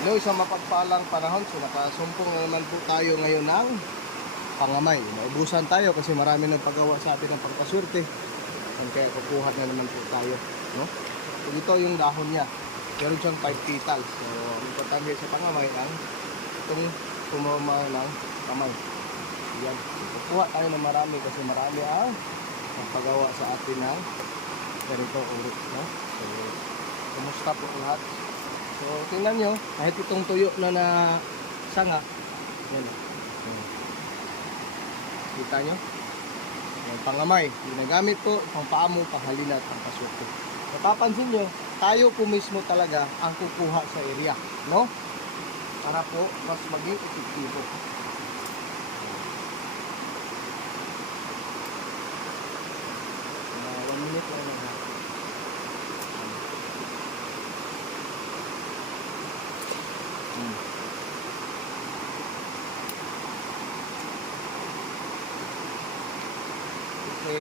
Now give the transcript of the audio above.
Hello, isang mapagpalang panahon. So nakasumpong na naman po tayo ngayon ng pangamay. Naubusan tayo kasi marami nagpagawa sa atin ng pagkaswerte. Kaya kukuha na naman po tayo. No? So ito yung dahon niya. Meron siyang 5 petals. So importante sa pangamay ang itong pumama ng kamay. Yan. So, kukuha tayo ng marami kasi marami ang nagpagawa sa atin ng ganito uri. No? So kumusta po lahat? So, tingnan nyo, kahit itong tuyo na sanga, yan. Kita nyo? Yung pangamay, ginagamit po, pang paamo, panghalina at pangkaswerte. Napapansin nyo, tayo po mismo talaga ang kukuha sa area, no? Para po, mas maging epektibo. One minute lang na.